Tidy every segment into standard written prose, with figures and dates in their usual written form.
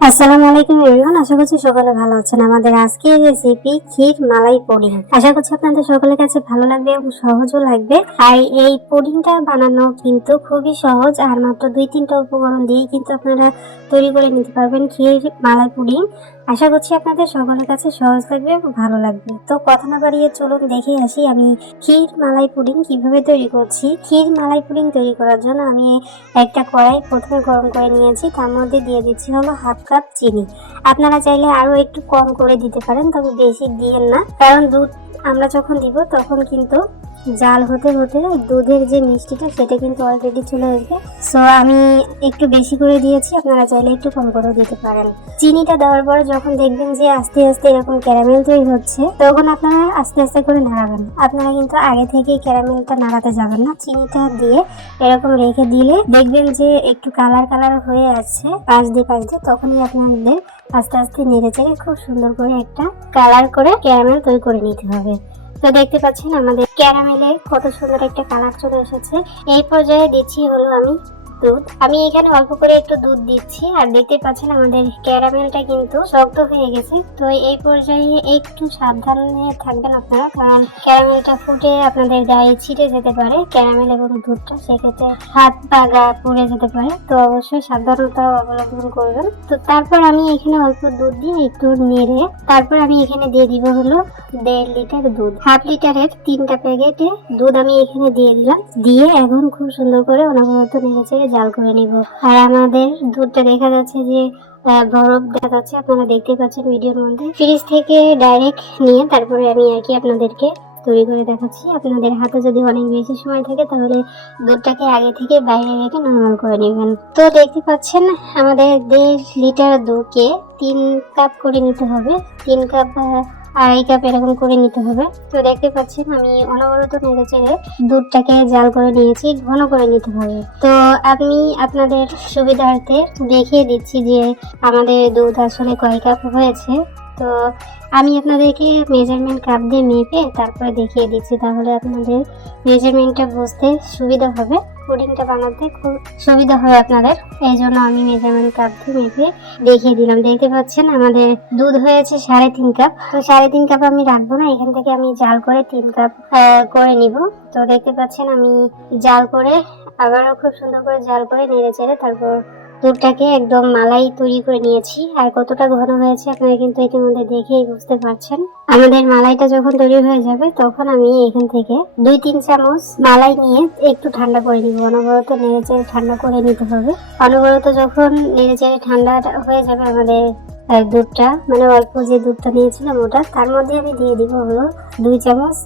আসসালামু আলাইকুম এভরিওয়ান, আশা করছি সকলে ভালো আছেন। আমাদের আজকের রেসিপি ক্ষীর মালাই পুডিং। আশা করছি আপনাদের সকলের কাছে ভালো লাগবে এবং সহজও লাগবে। আর এই পুডিংটা বানানো কিন্তু খুবই সহজ, আর মাত্র 2-3টা উপকরণ দিয়ে কিন্তু আপনারা তৈরি করে নিতে পারবেন ক্ষীর মালাই পুডিং। আশা করছি আপনাদের সকলের কাছে সহজ লাগবে এবং ভালো লাগবে। তো কথা না বাড়িয়ে চলুন দেখে আসি আমি ক্ষীর মালাই পুডিং কিভাবে তৈরি করছি। ক্ষীর মালাই পুডিং তৈরি করার জন্য আমি একটা কড়াই প্রথমে গরম করে নিয়েছি, তার মধ্যে দিয়ে দিচ্ছি হলো 1/2 কাপ চিনি। আপনারা চাইলে আরো একটু কম করে দিতে পারেন, তবে বেশি দিয়েন না, কারণ দুধ আমরা যখন দিব তখন কিন্তু জাল হতে হতে দুধের যে মিষ্টিটা সেটা কিন্তু অলরেডি চলে আসবে। সো আমি একটু বেশি করে দিয়েছি, আপনারা চাইলে একটু কম করে দিতে পারেন। চিনিটা দেওয়ার পরে যখন দেখবেন যে আস্তে আস্তে এরকম ক্যারামেল তৈরি হচ্ছে, তখন আপনারা আস্তে আস্তে করে নাড়াবেন। আপনারা কিন্তু আগে থেকে ক্যারামেলটা নাড়াতে যাবেন না, চিনিটা দিয়ে এরকম রেখে দিলে দেখবেন যে একটু কালার কালার হয়ে আসছে পাশ দিয়ে, তখনই আপনাদের আস্তে আস্তে নেড়ে চেড়ে খুব সুন্দর করে একটা কালার করে ক্যারামেল তৈরি করে নিতে হবে। তো দেখতে পাচ্ছেন আমাদের ক্যারামেলের কত সুন্দর একটা কালার চলে এসেছে। এই পর্যায়ে দিচ্ছি হলো আমি দুধ। আমি এখানে অল্প করে একটু দুধ দিচ্ছি, আর দেখতে পাচ্ছেন আমাদের ক্যারামেলটা কিন্তু শক্ত হয়ে গেছে। তো এই পর্যায়ে একটু সাবধানে থাকবেন আপনারা, কারণ ক্যারামেলটা ফুটে আপনাদের গায়ে ছিটে যেতে পারে ক্যারামেল এবং দুধটা, সেক্ষেত্রে হাত বা গা পুড়ে যেতে পারে। তো অবশ্যই সাবধানতা অবলম্বন করবেন। তো তারপর আমি এখানে অল্প দুধ দিয়ে একটু নেড়ে তারপর আমি এখানে দিয়ে দিব হলো 1.5 লিটার দুধ। 1/2 লিটারের 3টা প্যাকেটে দুধ আমি এখানে দিয়ে দিলাম। দিয়ে এখন খুব সুন্দর করে অনবরত নেড়ে চেড়ে জাল করে নিব। আর আমাদের দুধটা দেখা যাচ্ছে যে বরফ দেখা যাচ্ছে, আপনারা দেখতে পাচ্ছেন ভিডিওর মধ্যে। ফ্রিজ থেকে ডাইরেক্ট নিয়ে তারপরে আমি আর কি আপনাদেরকে তৈরি করে দেখাচ্ছি। আপনাদের হাতে যদি অনেক বেশি সময় থাকে তাহলে দুধটাকে আগে থেকে বাইরে রেখে নরমাল করে নেবেন। তো দেখতে পাচ্ছেন আমাদের 1.5 লিটার দুধকে 3 কাপ করে নিতে হবে। 3 কাপ 2.5 কাপ এরকম করে নিতে হবে। তো দেখতে পাচ্ছেন আমি অনবরত নেড়ে চেড়ে দুধটাকে জাল করে নিয়েছি, ঘন করে নিতে হবে। তো আমি আপনাদের সুবিধার্থে দেখিয়ে দিচ্ছি যে আমাদের দুধ আসলে কয় কাপ হয়েছে। তো আমি আপনাদেরকে মেজারমেন্ট কাপ দিয়ে মেপে তারপরে দেখিয়ে দিচ্ছি, তাহলে আপনাদের মেজারমেন্টটা বুঝতে সুবিধা হবে, পুডিংটা বানাতে খুব সুবিধা হয় আপনাদের। এই জন্য আমি মেজারমেন্ট কাপ দিয়ে মেপে দেখিয়ে দিলাম। দেখতে পাচ্ছেন আমাদের দুধ হয়েছে 3.5 কাপ। তো 3.5 কাপ আমি রাখবো না, এখান থেকে আমি জাল করে 3 কাপ করে নিব। তো দেখতে পাচ্ছেন আমি জাল করে আবারও খুব সুন্দর করে জাল করে নেড়ে চেড়ে তারপর দুধটাকে একদম মালাই তৈরি করে নিয়েছি। আর কতটা ঘন হয়েছে আপনারা কিন্তু ইতিমধ্যে দেখেই বুঝতে পারছেন। আমাদের মালাইটা যখন তৈরি হয়ে যাবে তখন আমি এখান থেকে 2-3 চামচ মালাই নিয়ে একটু ঠান্ডা করে নিব। অনবরত নেড়ে চেড়ে ঠান্ডা করে নিতে হবে। অনবরত যখন নেড়ে চেড়ে ঠান্ডা হয়ে যাবে আমাদের দুধটা, মানে অল্প যে দুধটা নিয়েছিলাম ওটা, তার মধ্যে আমি দিয়ে দিব হলো 2 চামচ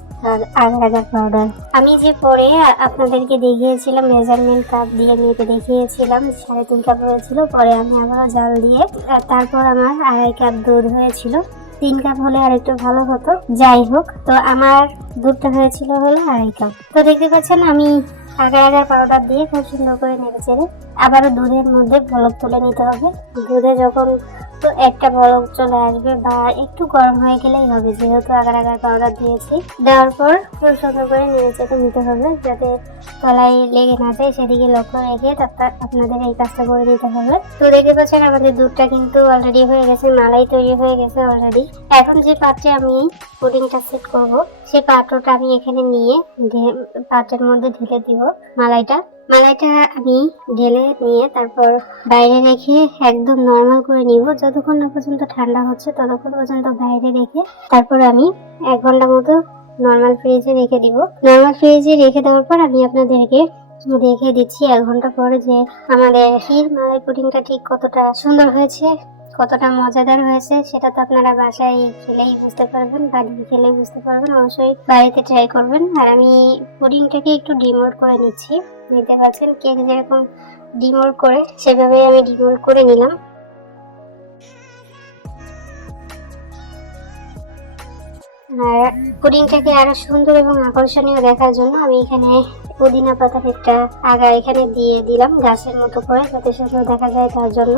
আর আগার পাউডার। আমি যে পরে আপনাদেরকে দেখিয়েছিলাম মেজারমেন্ট কাপ দিয়ে মেপে দেখিয়েছিলাম 3.5 কাপ হয়েছিল, পরে আমি আবার জাল দিয়ে তারপর আমার 2.5 কাপ দুধ হয়েছিল। 3 কাপ হলে আর একটু ভালো হতো, যাই হোক। তো আমার দুধটা হয়েছিল হলো 2.5 কাপ। তো দেখতে পাচ্ছেন আমি আগার পাউডার দিয়ে খুব সুন্দর করে নেড়ে চেড়ে আবারও দুধের মধ্যে বলক তুলে নিতে হবে। দুধে যখন তো একটা বলক চলে আসবে বা একটু গরম হয়ে গেলেই হবে, যেহেতু আগার পাউডার দিয়েছি। দেওয়ার পর খুব সুন্দর করে নেড়ে চেড়ে নিতে হবে যাতে তলায় লেগে না যায়, সেদিকে লক্ষ্য রেখে তারপর আপনাদের এই কাজটা করে নিতে হবে। তো দেখতে পাচ্ছেন আমাদের দুধটা কিন্তু অলরেডি হয়ে গেছে, মালাই তৈরি হয়ে গেছে অলরেডি। এখন যে পাত্রে আমি পুডিংটা সেট করব সেই পাত্রটা আমি এখানে নিয়ে পাত্রের মধ্যে ঢেলে দিব মালাইটা আমি ঢেলে নিয়ে তারপর বাইরে রেখে একদম নরমাল করে নিব। যতক্ষণ না পর্যন্ত ঠান্ডা হচ্ছে ততক্ষণ পর্যন্ত বাইরে রেখে তারপর আমি 1 ঘন্টা মতো নরমাল ফ্রিজে রেখে দিব। নরমাল ফ্রিজে রেখে দেওয়ার পর আমি আপনাদেরকে দেখিয়ে দিচ্ছি 1 ঘন্টা পরে যে আমাদের ক্ষীর মালাই পুডিংটা ঠিক কতটা সুন্দর হয়েছে, কতটা মজাদার হয়েছে। সেটা তো আপনারা বাসায় খেলেই বুঝতে পারবেন, বাড়িতে খেলেই বুঝতে পারবেন। অবশ্যই বাড়িতে ট্রাই করবেন। আর আমি পুডিংটাকে একটু ডিমোল্ড করে নিচ্ছি। দেখতে পাচ্ছেন কেক যেরকম ডিমোল্ড করে সেভাবে আমি ডিমোল্ড করে নিলাম। আর পুডিংটাকে আরো সুন্দর এবং আকর্ষণীয় দেখার জন্য আমি এখানে পুদিনা পাতার একটা আগা এখানে দিয়ে দিলাম গাছের মতো করে, যাতে সুন্দর দেখা যায় তার জন্য।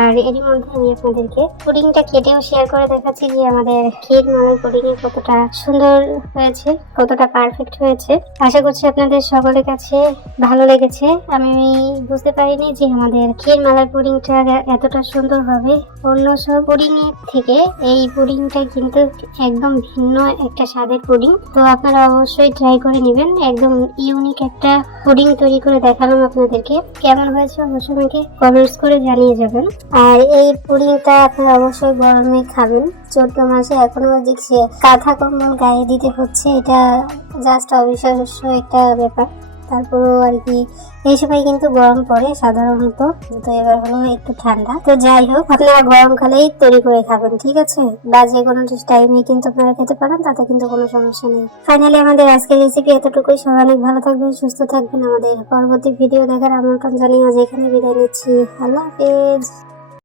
আর আর এরই মধ্যে আমি আপনাদেরকে পুডিংটা কেটেও শেয়ার করে দেখাচ্ছি যে আমাদের ক্ষীর মালাই পুডিং কতটা সুন্দর হয়েছে, কতটা পারফেক্ট হয়েছে। আশা করছি আপনাদের সকলের কাছে ভালো লেগেছে। আমি বুঝতে পারিনি যে আমাদের ক্ষীর মালাই পুডিংটা এতটা সুন্দর হবে। অন্য সব পুডিং এর থেকে এই পুডিংটা কিন্তু একদম ভিন্ন একটা স্বাদের পুডিং। তো আপনারা অবশ্যই ট্রাই করে নেবেন। একদম ইউনিক একটা পুডিং তৈরি করে দেখালাম আপনাদেরকে। কেমন হয়েছে অবশ্যই আমাকে কমেন্টস করে জানিয়ে যাবেন। আর এই পুডিংটা আপনারা অবশ্যই গরমে খাবেন। 14 মাসে এখনো দেখছি কাঁথা কম্বল গায়ে দিতে হচ্ছে, এটা জাস্ট অবিশ্বাস্য একটা ব্যাপার। তারপরও আর কি এই সময় কিন্তু গরম পড়ে সাধারণত, কিন্তু এবার হলো একটু ঠান্ডা। তো যাই হোক, আপনারা গরমকালেই তৈরি করে খাবেন, ঠিক আছে? বা যে কোনো টাইমে কিন্তু আপনারা খেতে পারেন, তাতে কিন্তু কোনো সমস্যা নেই। ফাইনালি আমাদের আজকের রেসিপি এতটুকুই। সবাই অনেক ভালো থাকবেন, সুস্থ থাকবেন। আমাদের পরবর্তী ভিডিও দেখার আমন্ত্রণ জানিয়ে আজ এখানে বিদায় নিচ্ছি। আল্লাহ হাফেজ।